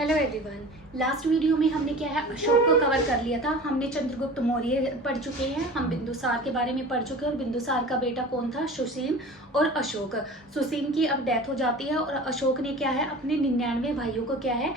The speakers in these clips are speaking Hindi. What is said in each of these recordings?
Hello everyone. लास्ट वीडियो में हमने क्या है, अशोक को कवर कर लिया था। हमने चंद्रगुप्त मौर्य पढ़ चुके हैं, हम बिंदुसार के बारे में पढ़ चुके हैं और बिंदुसार का बेटा कौन था, सुसीम और अशोक। सुसीम की अब डेथ हो जाती है और अशोक ने क्या है, अपने 99 भाइयों को क्या है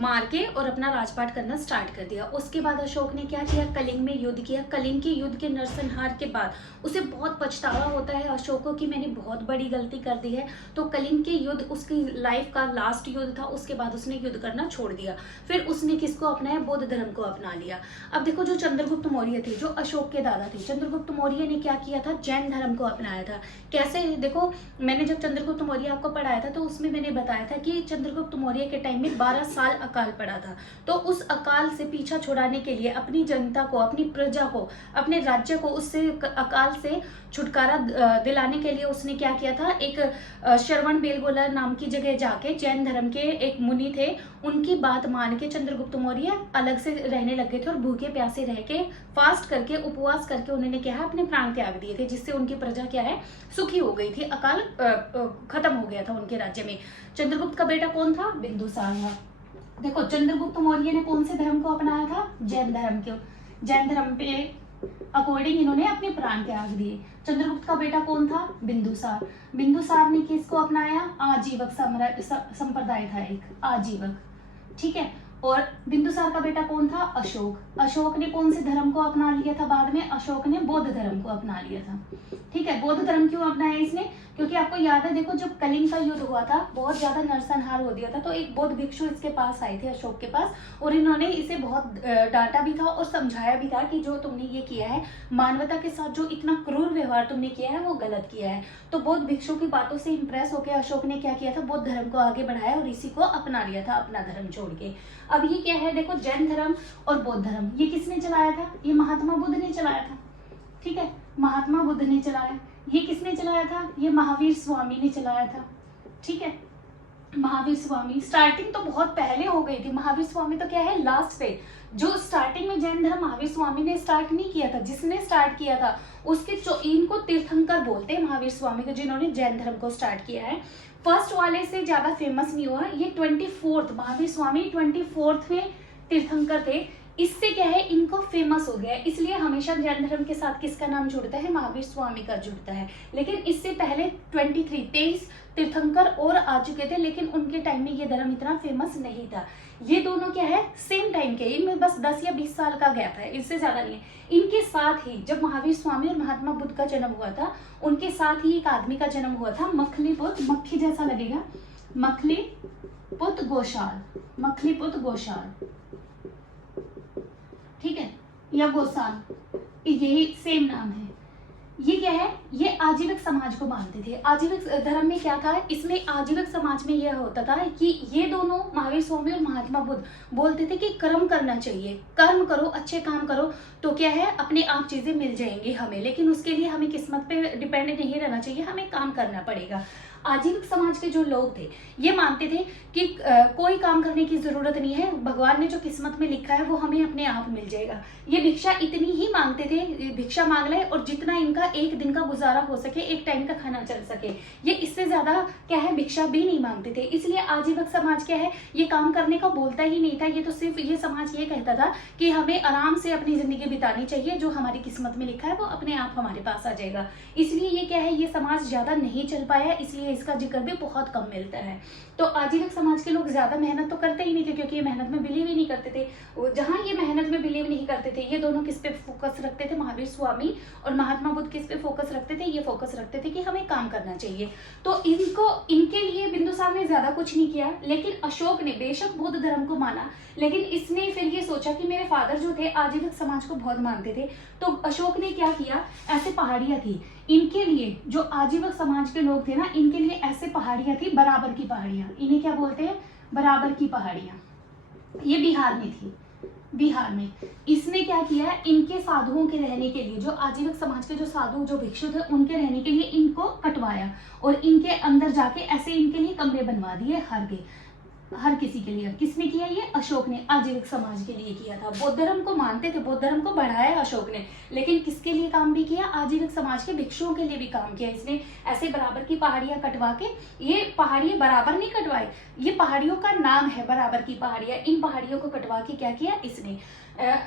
मार के और अपना राजपाट करना स्टार्ट कर दिया। उसके बाद अशोक ने क्या किया, कलिंग में युद्ध किया। कलिंग के युद्ध के नरसंहार के बाद उसे बहुत पछतावा होता है अशोक को कि मैंने बहुत बड़ी गलती कर दी है। तो कलिंग के युद्ध उसकी लाइफ का लास्ट युद्ध था। उसके बाद उसने युद्ध करना छोड़ दिया। फिर उसने किसको अपनाया, बौद्ध धर्म को अपना लिया। अब देखो, जो चंद्रगुप्त मौर्य थे, जो अशोक के दादा थे, चंद्रगुप्त मौर्य ने क्या किया था, जैन धर्म को अपनाया था। कैसे, देखो मैंने जब चंद्रगुप्त मौर्य आपको पढ़ाया था तो उसमें मैंने बताया था कि चंद्रगुप्त मौर्य के टाइम में 12 साल अकाल पड़ा था। तो उस अकाल से पीछा छुड़ाने के लिए अपनी जनता को, अपनी प्रजा को, अपने राज्य को उससे अकाल से छुटकारा दिलाने के लिए उसने क्या किया था, एक श्रवण बेलगोला नाम की जगह जाके जैन धर्म के एक मुनि थे, उनकी बात मान के चंद्रगुप्त मौर्य अलग से रहने लगे थे और भूखे प्यासे रह के, फास्ट करके, उपवास करके उन्होंने क्या है, अपने प्राण त्याग दिए थे, जिससे उनकी प्रजा क्या है, सुखी हो गई थी। अकाल खत्म हो गया था उनके राज्य में। चंद्रगुप्त का बेटा कौन था, बिंदुसार था। देखो, चंद्रगुप्त मौर्य ने कौन से धर्म को अपनाया था, जैन धर्म को। जैन धर्म पे अकॉर्डिंग इन्होंने अपने प्राण त्याग दिए। चंद्रगुप्त का बेटा कौन था, बिंदुसार। बिंदुसार ने किसको अपनाया, आजीवक संप्रदाय था एक, आजीवक, ठीक है। और बिंदुसार का बेटा कौन था, अशोक। अशोक ने कौन से धर्म को अपना लिया था बाद में, अशोक ने बौद्ध धर्म को अपना लिया था, ठीक है। बौद्ध धर्म क्यों अपनाया इसने, क्योंकि आपको याद है, देखो जब कलिंग का युद्ध हुआ था, बहुत ज्यादा नरसंहार हो दिया था, तो एक बौद्ध भिक्षु इसके पास आए थे, अशोक के पास, और इन्होंने इसे बहुत डांटा भी था और समझाया भी था कि जो तुमने ये किया है, मानवता के साथ जो इतना क्रूर व्यवहार तुमने किया है, वो गलत किया है। तो बौद्ध भिक्षु की बातों से इंप्रेस होकर अशोक ने क्या किया था, बौद्ध धर्म को आगे बढ़ाया और इसी को अपना लिया था, अपना धर्म छोड़ के। अब ये क्या है, देखो जैन धर्म और बौद्ध धर्म, ये किसने चलाया था, ये महात्मा बुद्ध ने चलाया था, ठीक है, महात्मा बुद्ध ने चलाया। ये किसने चलाया था, ये महावीर स्वामी ने चलाया था, ठीक है। महावीर स्वामी, स्टार्टिंग तो बहुत पहले हो गई थी। महावीर स्वामी तो क्या है, लास्ट पे, जो स्टार्टिंग में जैन धर्म महावीर स्वामी ने स्टार्ट नहीं किया था, जिसने स्टार्ट किया था उसके इनको तीर्थंकर बोलते हैं, महावीर स्वामी को, जिन्होंने जैन धर्म को स्टार्ट किया है। फर्स्ट वाले से ज्यादा फेमस नहीं हुआ, ये 24th, महावीर स्वामी 24वें तीर्थंकर थे। इससे क्या है, इनको फेमस हो गया है, इसलिए हमेशा जैन धर्म के साथ किसका नाम जुड़ता है, महावीर स्वामी का जुड़ता है। लेकिन इससे पहले 23 तीर्थंकर और आ चुके थे, लेकिन उनके टाइम में ये धर्म इतना फेमस नहीं था। ये दोनों क्या है, सेम टाइम के, इनमें बस 10 या 20 साल का गैप है, इससे ज्यादा नहीं है। इनके साथ ही जब महावीर स्वामी और महात्मा बुद्ध का जन्म हुआ था, उनके साथ ही एक आदमी का जन्म हुआ था, मखलीपुत्र, मक्खी जैसा लगेगा, मखलीपुत्र गोशाल, मखलीपुत्र गोशाल, ठीक है, या गोसाल, यही सेम नाम है। ये क्या है, ये आजीवक समाज को मानते थे। आजीवक धर्म में क्या था, इसमें आजीवक समाज में यह होता था कि ये दोनों, महावीर स्वामी और महात्मा बुद्ध, बोलते थे कि कर्म करना चाहिए, कर्म करो, अच्छे काम करो, तो क्या है, अपने आप चीजें मिल जाएंगी हमें, लेकिन उसके लिए हमें किस्मत पे डिपेंड नहीं रहना चाहिए, हमें काम करना पड़ेगा। आजीवक समाज के जो लोग थे ये मानते थे कि कोई काम करने की जरूरत नहीं है, भगवान ने जो किस्मत में लिखा है वो हमें अपने आप मिल जाएगा। ये भिक्षा इतनी ही मांगते थे, भिक्षा मांग ले और जितना इनका एक दिन का गुजारा हो सके, एक टाइम का खाना चल सके, ये इससे ज्यादा क्या है, भिक्षा भी नहीं मांगते थे। इसलिए आजीवक समाज क्या है, ये काम करने का बोलता ही नहीं था। ये तो सिर्फ ये समाज ये कहता था कि हमें आराम से अपनी जिंदगी बितानी चाहिए, जो हमारी किस्मत में लिखा है वो अपने आप हमारे पास आ जाएगा। इसलिए ये क्या है, ये समाज ज्यादा नहीं चल पाया, इसलिए इसका जिक्र भी बहुत कम मिलता है। तो आजीवक समाज के लोग ज्यादा मेहनत तो करते ही नहीं थे, क्योंकि ये मेहनत में बिलीव ही नहीं करते थे। जहां ये मेहनत में बिलीव नहीं करते थे, ये दोनों किस पे फोकस रखते थे, महावीर स्वामी और महात्मा बुद्ध किस पे फोकस रखते थे, ये फोकस रखते थे कि हमें काम करना चाहिए। तो इनके लिए बिंदुसार ने ज्यादा कुछ नहीं किया, लेकिन अशोक ने बेशक बौद्ध धर्म को माना, लेकिन इसने फिर ये सोचा कि मेरे फादर जो थे आजीवक समाज को बहुत मानते थे, तो अशोक ने क्या किया, ऐसे पहाड़ियां थी इनके लिए, जो आजीवक समाज के लोग थे ना, इनके लिए ऐसे पहाड़ियां थी, बराबर की पहाड़ियां, इन्हें क्या बोलते हैं, बराबर की पहाड़ियां। ये बिहार में थी, बिहार में। इसने क्या किया, इनके साधुओं के रहने के लिए, जो आजीवक समाज के जो साधु, जो भिक्षु थे, उनके रहने के लिए इनको कटवाया और इनके अंदर जाके ऐसे इनके लिए कमरे बनवा दिए हर के। हर किसी के लिए। किसने किया ये? अशोक ने आजीविक समाज के लिए किया था। बौद्ध धर्म को मानते थे, बौद्ध धर्म को बढ़ाया अशोक ने, लेकिन किसके लिए काम भी किया? आजीविक समाज के भिक्षुओं के लिए भी काम किया इसने। ऐसे बराबर की पहाड़ियां कटवा के, ये पहाड़ियां बराबर नहीं कटवाई, ये पहाड़ियों का नाम है बराबर की पहाड़ियां, इन पहाड़ियों को कटवा के क्या किया इसने?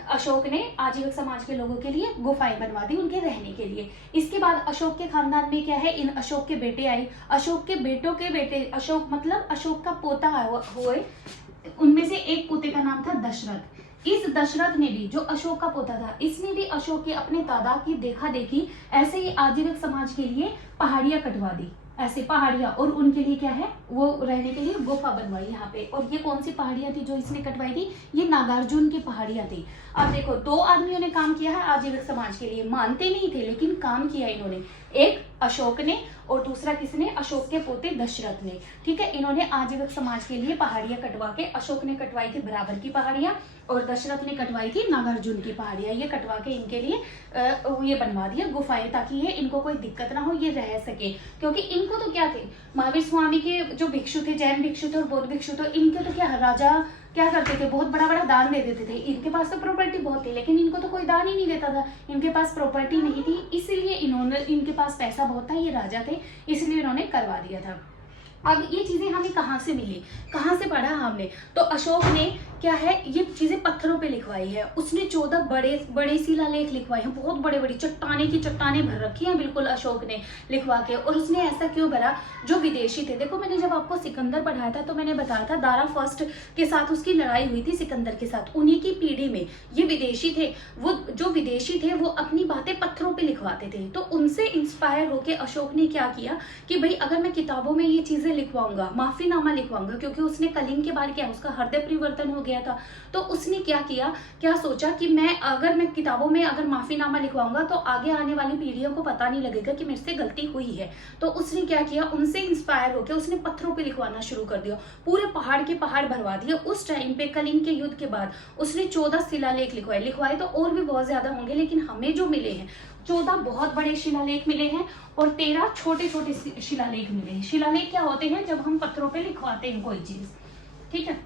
अशोक ने आजीविक समाज के लोगों के लिए गुफाएं बनवा दी उनके रहने के लिए। इसके बाद अशोक के खानदान में क्या है? इन अशोक के बेटे आए, अशोक के बेटों के बेटे, अशोक मतलब अशोक का पोता हुए, उनमें से एक पोते का नाम था दशरथ। इस दशरथ ने भी, जो अशोक का पोता था, इसने भी अशोक के अपने दादा की देखा देखी ऐसे ही आजीविक समाज के लिए पहाड़ियां कटवा दी, ऐसे पहाड़ियां, और उनके लिए क्या है? वो रहने के लिए गुफा बनवाई यहाँ पे। और ये कौन सी पहाड़ियां थी जो इसने कटवाई थी? ये नागार्जुन की पहाड़ियां थी। अब देखो, दो आदमियों ने काम किया है आजीविक समाज के लिए, मानते नहीं थे लेकिन काम किया इन्होंने, एक अशोक ने और दूसरा किसने? अशोक के पोते दशरथ ने। ठीक है, इन्होंने आजीविक समाज के लिए पहाड़ियां कटवा के, अशोक ने कटवाई थी बराबर की पहाड़ियां और दशरथ ने कटवाई थी नागार्जुन की पहाड़ियां। ये कटवा के इनके लिए ये बनवा दिया गुफाएं, ताकि ये इनको कोई दिक्कत ना हो, ये रह सके। क्योंकि इनको तो क्या थे, महावीर स्वामी के जो भिक्षु थे, जैन भिक्षु थे और बौद्ध भिक्षु थे, इनके तो क्या, राजा क्या करते थे? बहुत बड़ा बड़ा दान दे देते थे। इनके पास तो प्रॉपर्टी बहुत थी, लेकिन इनको तो कोई दान ही नहीं देता था, इनके पास प्रॉपर्टी नहीं थी, इसलिए इन्होंने, इनके पास पैसा बहुत था, ये राजा थे, इसलिए इन्होंने करवा दिया था। अब ये चीजें हमें कहाँ से मिली, कहाँ से पढ़ा हमने? तो अशोक ने क्या है, ये चीजें पत्थरों पे लिखवाई है। उसने 14 बड़े बड़े शिलालेख लिखवाए हैं, बहुत बड़े बड़ी चट्टाने की चट्टाने भर रखी हैं बिल्कुल अशोक ने लिखवा के। और उसने ऐसा क्यों भरा? जो विदेशी थे, देखो मैंने जब आपको सिकंदर पढ़ाया था तो मैंने बताया था दारा फर्स्ट के साथ उसकी लड़ाई हुई थी सिकंदर के साथ, उन्हीं की पीढ़ी में ये विदेशी थे। वो जो विदेशी थे वो अपनी बातें पत्थरों पे लिखवाते थे, तो उनसे इंस्पायर होकर अशोक ने क्या किया कि भाई अगर मैं किताबों में ये चीजें लिखवाऊंगा, माफीनामा लिखवाऊंगा, क्योंकि उसने कलिंग के बाद क्या, उसका हृदय परिवर्तन हो गया था, तो उसने क्या किया, क्या सोचा कि मैं किताबों में अगर माफीनामा लिखवाऊंगा तो आगे आने वाली पीढ़ियों को पता नहीं लगेगा कि मेरे से गलती हुई है। तो उसने क्या किया, उनसे इंस्पायर होकर उसने पत्थरों पे लिखवाना शुरू कर दिया, पूरे पहाड़ के पहाड़ भरवा दिए। उस टाइम पे कलिंग के युद्ध के बाद उसने 14 शिलालेख लिखवाए तो और भी बहुत ज्यादा होंगे, लेकिन हमें जो मिले हैं 14 बहुत बड़े शिलालेख मिले हैं और 13 छोटे छोटे शिलालेख मिले हैं। शिलालेख क्या होते हैं? जब हम पत्थरों पे लिखवाते हैं कोई चीज। ठीक है,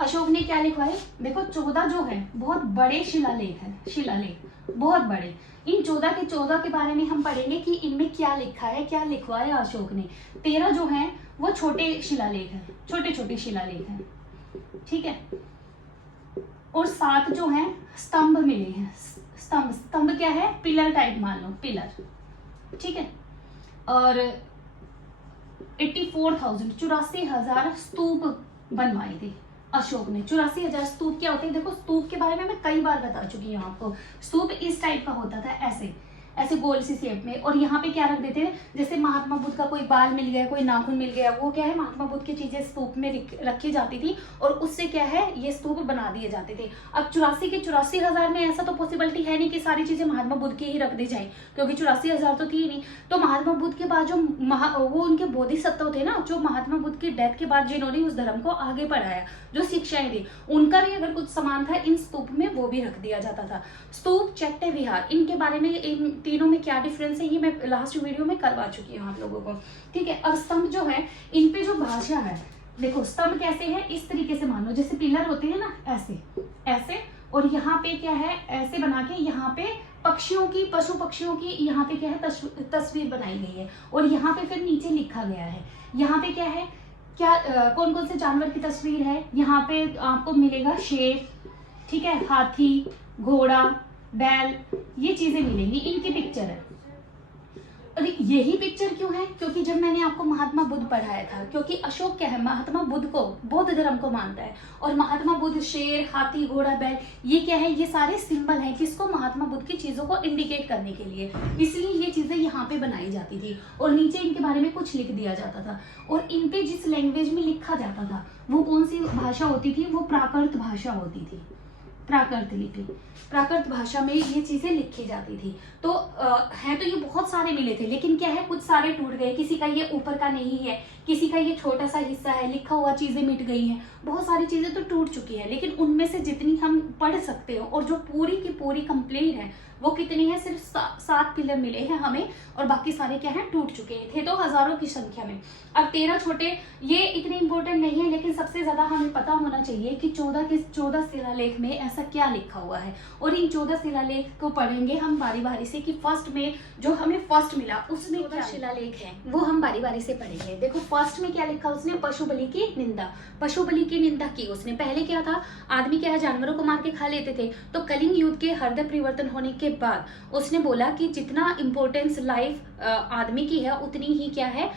अशोक ने क्या लिखवाए? देखो 14 जो है बहुत बड़े शिलालेख है, शिलालेख बहुत बड़े। इन 14 के 14 के बारे में हम पढ़ेंगे कि इनमें क्या लिखा है, क्या लिखवाया अशोक ने। 13 जो है वो छोटे शिलालेख है, छोटे छोटे शिलालेख है। ठीक है, और 7 जो है स्तंभ मिले हैं। स्तंभ क्या है? पिलर टाइप मान लो, पिलर। ठीक है, और 84,000 स्तूप बनवाए थे अशोक ने। 84,000 स्तूप क्या होते हैं? देखो स्तूप के बारे में मैं कई बार बता चुकी हूँ आपको। स्तूप इस टाइप का होता था, ऐसे ऐसे गोल सी शेप में, और यहाँ पे क्या रख देते हैं, जैसे महात्मा बुद्ध का कोई बाल मिल गया, कोई नाखून मिल गया, वो क्या है, महात्मा बुद्ध की चीजें स्तूप में रखी जाती थी और उससे क्या है, ये स्तूप बना दिए जाते थे। अब 84 के 84,000 में ऐसा तो पॉसिबिलिटी है नहीं कि सारी चीजें महात्मा बुद्ध की ही रख दी जाए, क्योंकि 84,000 तो थी ही नहीं। तो महात्मा बुद्ध के बाद जो वो उनके बोधिसत्व थे ना, जो महात्मा बुद्ध की डेथ के बाद जिन्होंने उस धर्म को आगे बढ़ाया, जो शिक्षाएं दी, उनका भी अगर कुछ सामान था इन स्तूप में, वो भी रख दिया जाता था। स्तूप, चैत्य विहार, इनके बारे में, इन तीनों में क्या डिफरेंस है, ये मैं लास्ट वीडियो में करवा चुकी हूँ आप लोगों को। ठीक है, अब स्तंभ जो है, इन पे जो भाषा है, देखो स्तंभ कैसे है, इस तरीके से मान लो, जैसे पिलर होते हैं ना, ऐसे ऐसे, और यहाँ पे क्या है, ऐसे बना के यहाँ पे पक्षियों की, पशु पक्षियों की यहाँ पे क्या है, तस्वीर बनाई गई है, और यहाँ पे फिर नीचे लिखा गया है। यहाँ पे क्या है, क्या कौन कौन से जानवर की तस्वीर है, यहाँ पे आपको मिलेगा शेर, ठीक है, हाथी, घोड़ा, बैल, ये चीजें मिलेंगी, इनकी पिक्चर है। और यही पिक्चर क्यों है? क्योंकि जब मैंने आपको महात्मा बुद्ध पढ़ाया था, क्योंकि अशोक क्या है, महात्मा बुद्ध को, बौद्ध धर्म को मानता है, और महात्मा बुद्ध शेर, हाथी, घोड़ा, बैल, ये क्या है, ये सारे सिंबल हैं किसको, महात्मा बुद्ध की चीजों को इंडिकेट करने के लिए, इसलिए ये चीजें यहाँ पे बनाई जाती थी, और नीचे इनके बारे में कुछ लिख दिया जाता था। और इन पे जिस लैंग्वेज में लिखा जाता था वो कौन सी भाषा होती थी, वो प्राकृत भाषा होती थी। प्राकृत लिपि, प्राकृत भाषा में ये चीजें लिखी जाती थी। तो है तो ये बहुत सारे मिले थे, लेकिन क्या है, कुछ सारे टूट गए, किसी का ये ऊपर का नहीं है, किसी का ये छोटा सा हिस्सा है, लिखा हुआ चीजें मिट गई हैं, बहुत सारी चीजें तो टूट चुकी है। लेकिन उनमें से जितनी हम पढ़ सकते हो और जो पूरी की पूरी कंप्लीट है वो कितनी है, सिर्फ 7 पिलर मिले हैं हमें, और बाकी सारे क्या है, टूट चुके हैं। थे तो हजारों की संख्या में। अब 13 छोटे, ये इतने इंपॉर्टेंट नहीं है, लेकिन सबसे ज्यादा हमें पता होना चाहिए कि 14 शिलालेख में ऐसा क्या लिखा हुआ है। और इन 14 शिलालेख को पढ़ेंगे हम बारी बारी से कि फर्स्ट में जो हमें फर्स्ट मिला उसमें क्या शिलालेख है वो हम बारी बारी से पढ़ेंगे। देखो फर्स्ट में क्या लिखा, उसने पशु बलि की निंदा, पशु बलि की निंदा की उसने। पहले क्या था, आदमी क्या है, जानवरों को मार के खा लेते थे। तो कलिंग युद्ध के हृदय परिवर्तन होने के बाद उसने बोला कि जितना इंपॉर्टेंस लाइफ आदमी की है उतनी ही क्या है,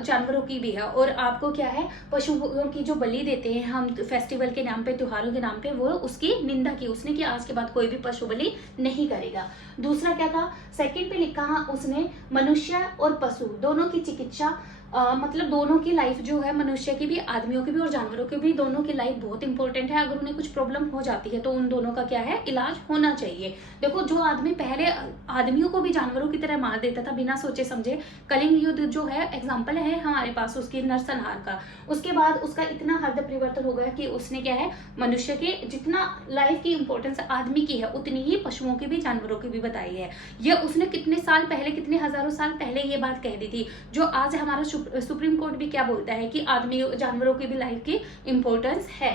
जानवरों की भी है। और आपको क्या है, पशुओं की जो बलि देते हैं हम फेस्टिवल के नाम पे, त्योहारों के नाम पे, वो उसकी निंदा की उसने कि आज के बाद कोई भी पशु बलि नहीं करेगा। दूसरा क्या था, सेकंड पे लिखा उसने मनुष्य और पशु दोनों की चिकित्सा, मतलब दोनों की लाइफ जो है, मनुष्य की भी, आदमियों की भी और जानवरों की भी, दोनों की लाइफ बहुत इंपॉर्टेंट है। अगर उन्हें कुछ प्रॉब्लम हो जाती है तो उन दोनों का क्या है, इलाज होना चाहिए। देखो जो आदमी पहले आदमियों को भी जानवरों की तरह मार देता था बिना सोचे समझे, कलिंग युद्ध जो है एग्जाम्पल है हमारे पास उसकी नरसंहार का। उसके बाद उसका इतना हृदय परिवर्तन हो गया कि उसने क्या है, मनुष्य के जितना लाइफ की इंपॉर्टेंस आदमी की है उतनी ही पशुओं की भी, जानवरों की भी बताई है। ये उसने कितने साल पहले, कितने हजारों साल पहले ये बात कह दी थी। जो आज हमारा सुप्रीम कोर्ट भी क्या बोलता है कि आदमी, जानवरों की भी लाइफ की इंपॉर्टेंस है।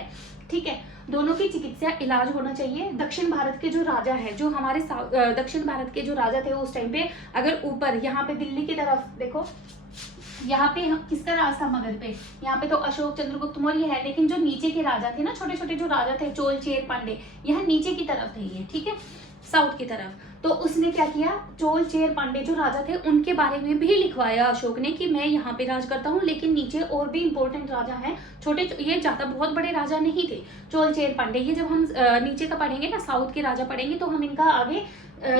ठीक है, दोनों की चिकित्सा, इलाज होना चाहिए। दक्षिण भारत के जो राजा है, जो हमारे दक्षिण भारत के जो राजा थे उस टाइम पे, अगर ऊपर यहाँ पे दिल्ली की तरफ देखो, यहाँ पे किसका राज था, मगध पे, यहाँ पे तो अशोक चंद्रगुप्त मौर्य है। लेकिन जो नीचे के राजा थे ना, छोटे छोटे जो राजा थे, चोल चेर पांडे, यहाँ नीचे की तरफ थे ये, ठीक है, साउथ की तरफ। तो उसने क्या किया, चोल चेर पांडे जो राजा थे उनके बारे में भी लिखवाया अशोक ने कि मैं यहाँ पे राज करता हूँ, लेकिन नीचे और भी इंपॉर्टेंट राजा हैं, छोटे, ये ज्यादा बहुत बड़े राजा नहीं थे चोल चेर पांडे। ये जब हम नीचे का पढ़ेंगे ना, साउथ के राजा पढ़ेंगे, तो हम इनका आगे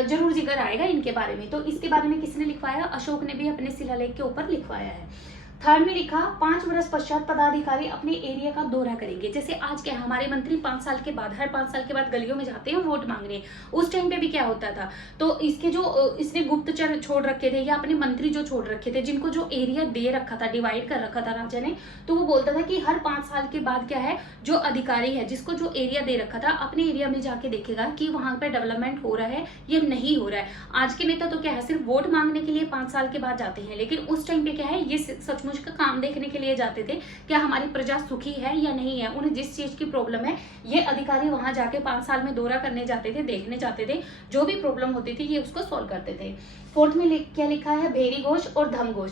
जरूर जिक्र आएगा इनके बारे में। तो इसके बारे में किसने लिखवाया, अशोक ने भी अपने शिलालेख के ऊपर लिखवाया है। थर्ड में लिखा, 5 वर्ष पश्चात पदाधिकारी अपने एरिया का दौरा करेंगे। जैसे आज क्या, हमारे मंत्री 5 साल के बाद, हर 5 साल के बाद गलियों में जाते हैं वोट मांगने। उस टाइम पे भी क्या होता था, तो इसके जो इसने गुप्तचर छोड़ रखे थे या अपने मंत्री जो छोड़ रखे थे, जिनको जो एरिया दे रखा था, डिवाइड कर रखा था राजा ने, तो वो बोलता था कि हर 5 साल के बाद क्या है, जो अधिकारी है जिसको जो एरिया दे रखा था, अपने एरिया में जाके देखेगा कि वहां पे डेवलपमेंट हो रहा है या नहीं हो रहा है। आज के नेता तो क्या है, सिर्फ वोट मांगने के लिए 5 साल के बाद जाते हैं, लेकिन उस टाइम पे क्या है, ये सचमुच का काम देखने के लिए जाते थे, क्या हमारी प्रजा सुखी है या नहीं है। उन्हें जिस चीज की प्रॉब्लम है, ये अधिकारी वहां जाके 5 साल में दौरा करने जाते थे, देखने जाते थे, जो भी प्रॉब्लम होती थी ये उसको सॉल्व करते थे। फोर्थ में क्या लिखा है, भेरी घोष और धम घोष।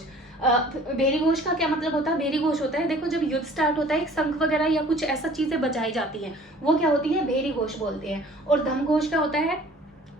भेरी घोष का क्या मतलब होता है, भेरी घोष होता है, देखो जब युद्ध स्टार्ट होता है, एक शंख वगैरह या कुछ ऐसा चीजें बजाई जाती हैं, वो क्या होती है, भेरी घोष बोलते हैं। और धम घोष क्या होता है,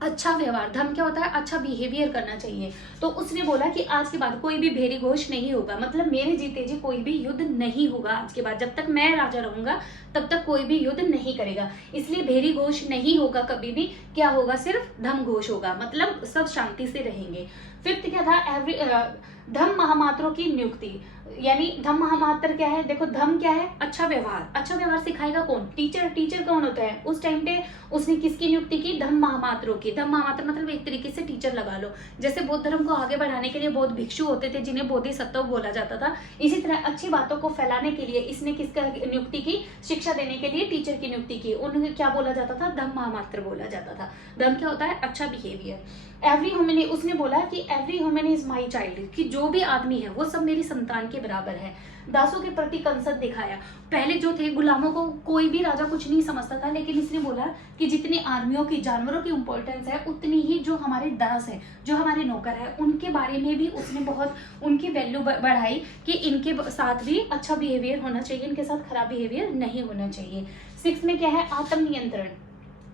अच्छा व्यवहार। धर्म क्या होता है, अच्छा बिहेवियर करना चाहिए। तो उसने बोला कि आज के बाद कोई भी भेरी घोष नहीं होगा, मतलब मेरे जीते जी कोई भी युद्ध नहीं होगा आज के बाद, जब तक मैं राजा रहूंगा तब तक कोई भी युद्ध नहीं करेगा। इसलिए भेरी घोष नहीं होगा कभी भी, क्या होगा, सिर्फ धम घोष होगा, मतलब सब शांति से रहेंगे। फिफ्थ क्या था, धम महामात्रों की नियुक्ति, यानी धम महामात्र क्या है, देखो धम क्या है, अच्छा व्यवहार। अच्छा व्यवहार सिखाएगा कौन, टीचर। टीचर कौन होता है, उस टाइम पे उसने किसकी नियुक्ति की, धम महामात्रों की। धम महामात्र मतलब एक तरीके से टीचर लगा लो। जैसे बौद्ध धर्म को आगे बढ़ाने के लिए बौद्ध भिक्षु होते थे जिन्हें बोधिसत्व बोला जाता था, इसी तरह अच्छी बातों को फैलाने के लिए इसने किसका नियुक्ति की, शिक्षा देने के लिए टीचर की नियुक्ति की। उन्हें क्या बोला जाता था, धम महामात्र बोला जाता था। धम क्या होता है, अच्छा बिहेवियर। एवरी ह्यूमन, उसने बोला कि every human is my child, कि जो भी आदमी है वो सब मेरी संतान के बराबर है। दासों के प्रति कंसर्न दिखाया। पहले जो थे गुलामों को कोई भी राजा कुछ नहीं समझता था, लेकिन इसने बोला कि जितनी आदमियों की, जानवरों की इंपॉर्टेंस है, उतनी ही जो हमारे दास है, जो हमारे नौकर है, उनके बारे में भी उसने बहुत उनकी वैल्यू बढ़ाई कि इनके साथ भी अच्छा बिहेवियर होना चाहिए, इनके साथ खराब बिहेवियर नहीं होना चाहिए। 6 में क्या है, आत्म नियंत्रण,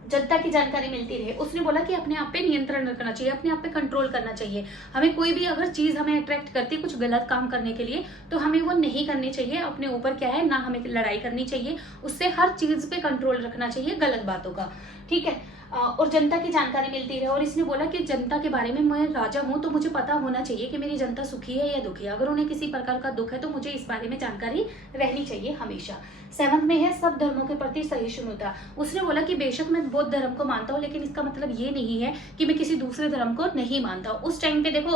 जनता की जानकारी मिलती रहे। उसने बोला कि अपने आप पे नियंत्रण रखना चाहिए, अपने आप पे कंट्रोल करना चाहिए। हमें कोई भी अगर चीज हमें अट्रैक्ट करती है कुछ गलत काम करने के लिए, तो हमें वो नहीं करनी चाहिए। अपने ऊपर क्या है ना, हमें लड़ाई करनी चाहिए, उससे हर चीज पे कंट्रोल रखना चाहिए, गलत बातों का। ठीक है, और जनता की जानकारी मिलती रहे। और इसने बोला कि जनता के बारे में, मैं राजा हूँ तो मुझे पता होना चाहिए कि मेरी जनता सुखी है या दुखी है। अगर उन्हें किसी प्रकार का दुख है तो मुझे इस बारे में जानकारी रहनी चाहिए हमेशा। 7th में है सब धर्मों के प्रति सहिष्णुता। उसने बोला कि बेशक मैं बौद्ध धर्म को मानता हूँ, लेकिन इसका मतलब ये नहीं है कि मैं किसी दूसरे धर्म को नहीं मानता। उस टाइम पे देखो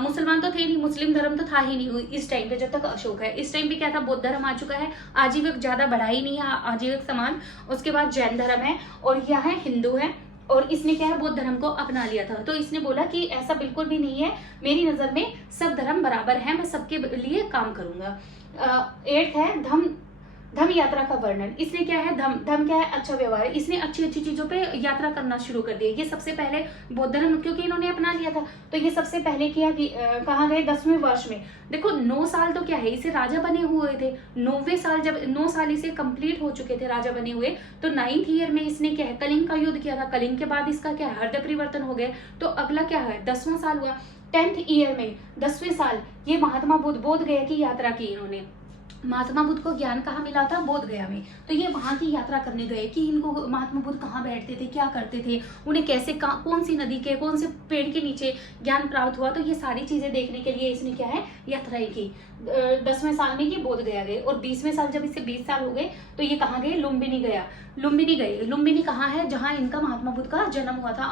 मुसलमान तो थे नहीं, मुस्लिम धर्म तो था ही नहीं इस टाइम पे, जब तक अशोक है। इस टाइम पे क्या था, बौद्ध धर्म आ चुका है, आजीविक ज्यादा बढ़ा ही नहीं है, आजीविक समान। उसके बाद जैन धर्म है और यह है हिंदू है, और इसने क्या है, बौद्ध धर्म को अपना लिया था। तो इसने बोला कि ऐसा बिल्कुल भी नहीं है, मेरी नजर में सब धर्म बराबर है, मैं सबके लिए काम करूंगा। 8 है धम यात्रा का वर्णन। इसने क्या है, धम क्या है, अच्छा व्यवहार। इसने अच्छी अच्छी चीजों पे यात्रा करना शुरू कर दिया। ये सबसे पहले बौद्ध धर्म क्योंकि इन्होंने अपना लिया था, तो ये सबसे पहले किया कि कहाँ गए, 10वें वर्ष में। देखो 9 साल तो क्या है, इसे राजा बने हुए थे। 9वें साल, जब 9 साल इसे कंप्लीट हो चुके थे राजा बने हुए, तो 9th ईयर में इसने क्या है, कलिंग का युद्ध किया था। कलिंग के बाद इसका क्या है, हृदय परिवर्तन हो गया। तो अगला क्या है, 10वां साल हुआ। 10th ईयर में 10वें साल ये महात्मा बुद्ध बोध गया की यात्रा की इन्होंने। महात्मा बुद्ध को ज्ञान कहाँ मिला था, बोध गया में। तो ये वहां की यात्रा करने गए कि इनको महात्मा बुद्ध कहाँ बैठते थे, क्या करते थे, उन्हें कैसे कौन सी नदी के कौन से पेड़ के नीचे ज्ञान प्राप्त हुआ। तो ये सारी चीजें देखने के लिए इसने क्या है, यात्राएं की। 10वें साल में ये बोध गया गए, और 20वें साल जब इससे 20 साल हो गए तो ये कहाँ गए, लुम्बिनी गया। लुम्बिनी गए। लुम्बिनी कहाँ है, जहाँ इनका महात्मा बुद्ध का जन्म हुआ था।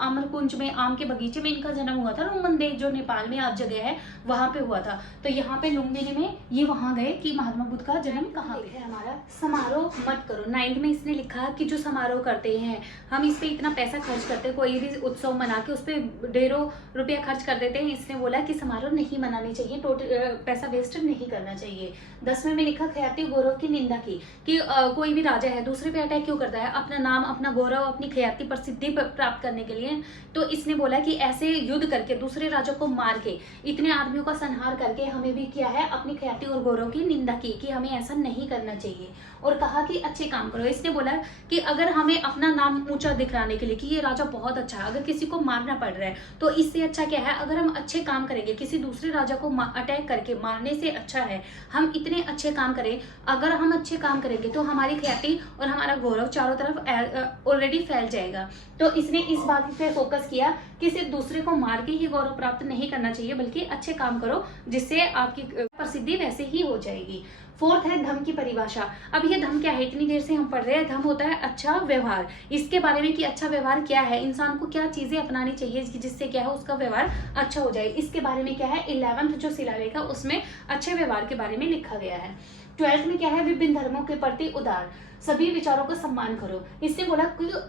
आमरकुंज में, आम के बगीचे में इनका जन्म हुआ था। रोमनदेव जो नेपाल में आज जगह है वहां पे हुआ था। तो यहाँ पे लुम्बिनी में ये वहां गए कि महात्मा बुद्ध का जन्म कहाँ पे है। हमारा समारोह मत करो। 9th में इसने लिखा कि जो समारोह करते हैं हम, इस पे इतना पैसा खर्च करते हैं, कोई भी उत्सव मना के उस पर ढेरों रुपया खर्च कर देते हैं। इसने बोला कि समारोह नहीं मनाने चाहिए, टोटल पैसा वेस्ट नहीं करना चाहिए। 10वें में लिखा ख्याति गौरव की निंदा की, कि कोई भी राजा है दूसरे पे अटैक क्यों करता है, अपना नाम, अपना गौरव, अपनी ख्याति प्रसिद्धि प्राप्त करने के लिए। तो इसने बोला कि ऐसे युद्ध करके, दूसरे राजा को मार के, इतने आदमियों का संहार करके हमें भी किया है अपनी ख्याति और गौरव की निंदा की, कि हमें ऐसा नहीं करना चाहिए। और कहा कि अच्छे काम करो। इसने बोला कि अगर हमें अपना नाम ऊंचा दिखाने के लिए कि ये राजा बहुत अच्छा है, अगर किसी को मारना पड़ रहा है तो इससे अच्छा क्या है, अगर हम अच्छे काम करेंगे, किसी दूसरे राजा को अटैक करके मारने से अच्छा है हम इतने अच्छे काम करें। अगर हम अच्छे काम करेंगे तो हमारी ख्याति और हमारा गौरव चारों तरफ ऑलरेडी फैल जाएगा। तो इसने इस बात पे फोकस किया कि सिर्फ दूसरे को मार के ही गौरव प्राप्त नहीं करना चाहिए, बल्कि अच्छे काम करो जिससे आपकी प्रसिद्धि वैसे ही हो जाएगी। 4th है धम की परिभाषा। अब ये धम क्या है, इतनी देर से हम पढ़ रहे हैं। धम होता है अच्छा व्यवहार। इसके बारे में कि अच्छा व्यवहार क्या है, इंसान को क्या चीजें अपनानी चाहिए जिससे क्या है उसका व्यवहार अच्छा हो जाए, इसके बारे में क्या है 11th जो शिलालेख है उसमें अच्छे व्यवहार के बारे में लिखा गया है। 12th में क्या है, विभिन्न धर्मों के प्रति उदार, सभी विचारों का सम्मान करो। इससे बोला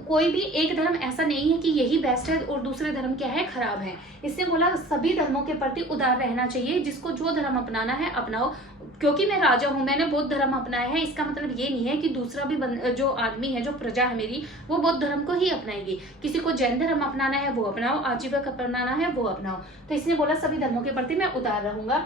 कोई भी एक धर्म ऐसा नहीं है कि यही बेस्ट है और दूसरे धर्म क्या है, खराब है। इससे बोला सभी धर्मों के प्रति उदार रहना चाहिए, जिसको जो धर्म अपनाना है अपनाओ। क्योंकि मैं राजा हूं, मैंने बौद्ध धर्म अपनाया है, इसका मतलब ये नहीं है कि दूसरा भी जो आदमी है, जो प्रजा है मेरी, वो बौद्ध धर्म को ही अपनाएगी। किसी को जैन धर्म अपनाना है वो अपनाओ, आजीविका अपनाना है वो अपनाओ। तो इसने बोला सभी धर्मों के प्रति मैं उदार रहूंगा,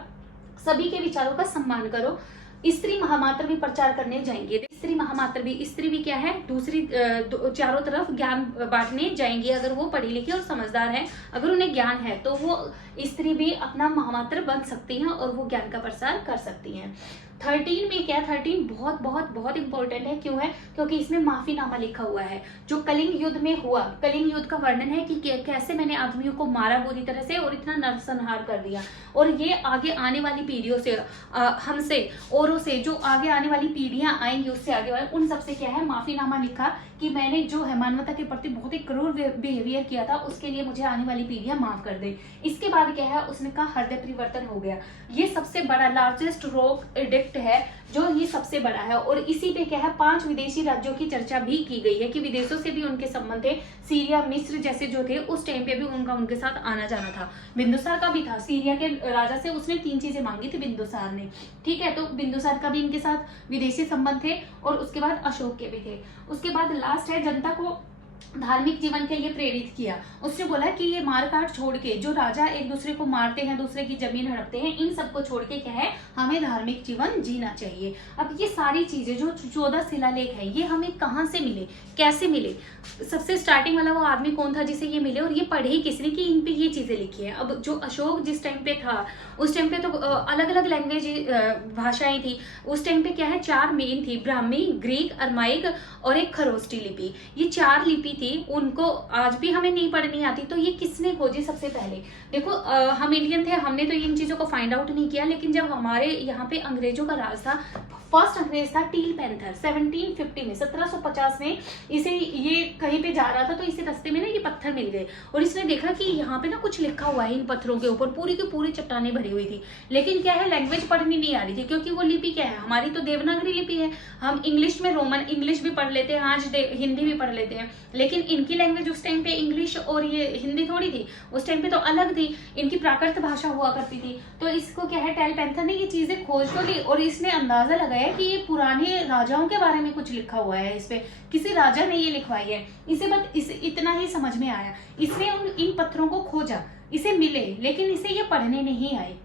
सभी के विचारों का सम्मान करो। स्त्री महामात्र भी प्रचार करने जाएंगे। स्त्री महामात्र भी, स्त्री भी क्या है, दूसरी चारों तरफ ज्ञान बांटने जाएंगे। अगर वो पढ़ी लिखी और समझदार है, अगर उन्हें ज्ञान है, तो वो स्त्री भी अपना महामात्र बन सकती हैं और वो ज्ञान का प्रसार कर सकती हैं। 13 में क्या, 13 बहुत बहुत बहुत इंपॉर्टेंट है। क्यों है, क्योंकि इसमें माफीनामा लिखा हुआ है जो कलिंग युद्ध में हुआ। कलिंग युद्ध का वर्णन है कि कैसे मैंने आदमियों को मारा बुरी तरह से और इतना नरसंहार कर दिया। और ये आगे आने वाली पीढ़ियों से, हमसे, औरों से, जो आगे आने वाली पीढ़ियां आएंगी उससे आगे वाले, उन सबसे क्या है माफीनामा लिखा कि मैंने जो है मानवता के प्रति बहुत ही क्रूर बिहेवियर किया था, उसके लिए मुझे आने वाली पीढ़ियां माफ कर दे। इसके बाद क्या है, उसने कहा हृदय परिवर्तन हो गया। ये सबसे बड़ा लार्जेस्ट रॉक एडिक्ट है, जो ये सबसे बड़ा है। और इसी पे क्या है 5 विदेशी राज्यों की चर्चा भी की गई है कि विदेशों से भी उनके संबंध थे। सीरिया, मिस्र जैसे जो थे उस टाइम पे भी उनके साथ आना जाना था। बिंदुसार का भी था, सीरिया के राजा से उसने 3 चीजें मांगी थी बिंदुसार ने, ठीक है। तो बिंदुसार का भी इनके साथ विदेशी संबंध थे, और उसके बाद अशोक के भी थे। उसके बाद लास्ट है जनता को धार्मिक जीवन के लिए प्रेरित किया। उसने बोला कि ये मारकाट छोड़ के, जो राजा एक दूसरे को मारते हैं, दूसरे की जमीन हड़पते हैं, इन सबको छोड़ के क्या है हमें धार्मिक जीवन जीना चाहिए। अब ये सारी चीजें जो 14 शिलालेख है, ये हमें कहाँ से मिले, कैसे मिले, सबसे स्टार्टिंग वाला वो आदमी कौन था जिसे ये मिले, और ये पढ़े किसने कि इन पे ये चीजें लिखी है। अब जो अशोक जिस टाइम पे था, उस टाइम पे तो अलग अलग लैंग्वेज भाषाएं थी। उस टाइम पे क्या है 4 मेन थी, ब्राह्मी, ग्रीक, अरमाइक और एक खरोष्टी लिपि। ये 4 लिपि लिपि थी उनको आज भी हमें नहीं पढ़नी आती, तो ये किसने खोजी सबसे पहले? देखो हम इंडियन थे, हमने तो इन चीजों को फाइंड आउट नहीं किया, लेकिन जब हमारे यहाँ पे अंग्रेजों का राज था, फर्स्ट अंग्रेज था टील पैंथर 1750 में, 1750 में इसे ये कहीं पे जा रहा था तो इसे रास्ते में ना ये पत्थर मिल गए और इसने देखा कि यहाँ पे ना कुछ लिखा हुआ है इन पत्थरों के ऊपर, पूरी की पूरी चट्टानें भरी हुई थी, लेकिन क्या है लैंग्वेज पढ़नी नहीं आ रही थी, क्योंकि वो लिपि क्या है, हमारी तो देवनागरी लिपि है। हम इंग्लिश में रोमन इंग्लिश भी पढ़ लेते हैं, आज हिंदी भी पढ़ लेते हैं, लेकिन इनकी लैंग्वेज उस टाइम पे इंग्लिश और ये हिंदी थोड़ी थी, उस टाइम पे तो अलग थी, इनकी प्राकृत भाषा हुआ करती थी। तो इसको क्या है, टेल पैंथर ने ये चीजें खोज तो ली और इसने अंदाजा लगाया कि ये पुराने राजाओं के बारे में कुछ लिखा हुआ है, इस पे किसी राजा ने ये लिखवाई है। इसे बस इतना ही समझ में आया, इसने इन पत्थरों को खोजा, इसे मिले, लेकिन इसे ये पढ़ने नहीं आए,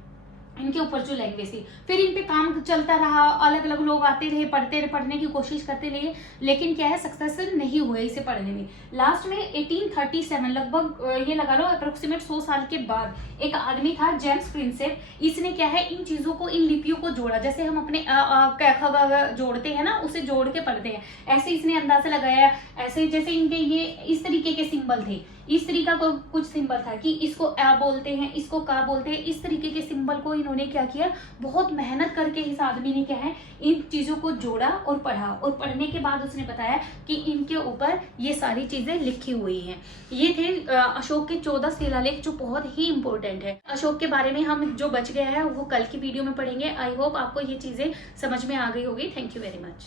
इनके ऊपर जो लैंग्वेज थी। फिर इन पे काम चलता रहा, अलग अलग लोग आते रहे, पढ़ने की कोशिश करते रहे, लेकिन क्या है सक्सेसफुल नहीं हुए इसे पढ़ने में। लास्ट में 1837 लगभग ये लगा लो अप्रोक्सीमेट 100 साल के बाद एक आदमी था जेम्स प्रिंसेप, इसने क्या है इन चीजों को, इन लिपियों को जोड़ा, जैसे हम अपने जोड़ते हैं ना, उसे जोड़ के पढ़ते हैं, ऐसे इसने अंदाजा लगाया, ऐसे जैसे इनके ये इस तरीके के सिंबल थे, इस तरीका को कुछ सिंबल था कि इसको आ बोलते हैं, इसको का बोलते हैं, इस तरीके के सिंबल को इन्होंने क्या किया, बहुत मेहनत करके इस आदमी ने क्या है इन चीजों को जोड़ा और पढ़ा, और पढ़ने के बाद उसने बताया कि इनके ऊपर ये सारी चीजें लिखी हुई हैं। ये थे अशोक के 14 शिलालेख जो बहुत ही इंपॉर्टेंट है। अशोक के बारे में हम जो बच गया है वो कल की वीडियो में पढ़ेंगे। आई होप आपको ये चीजें समझ में आ गई होगी। Thank you very much.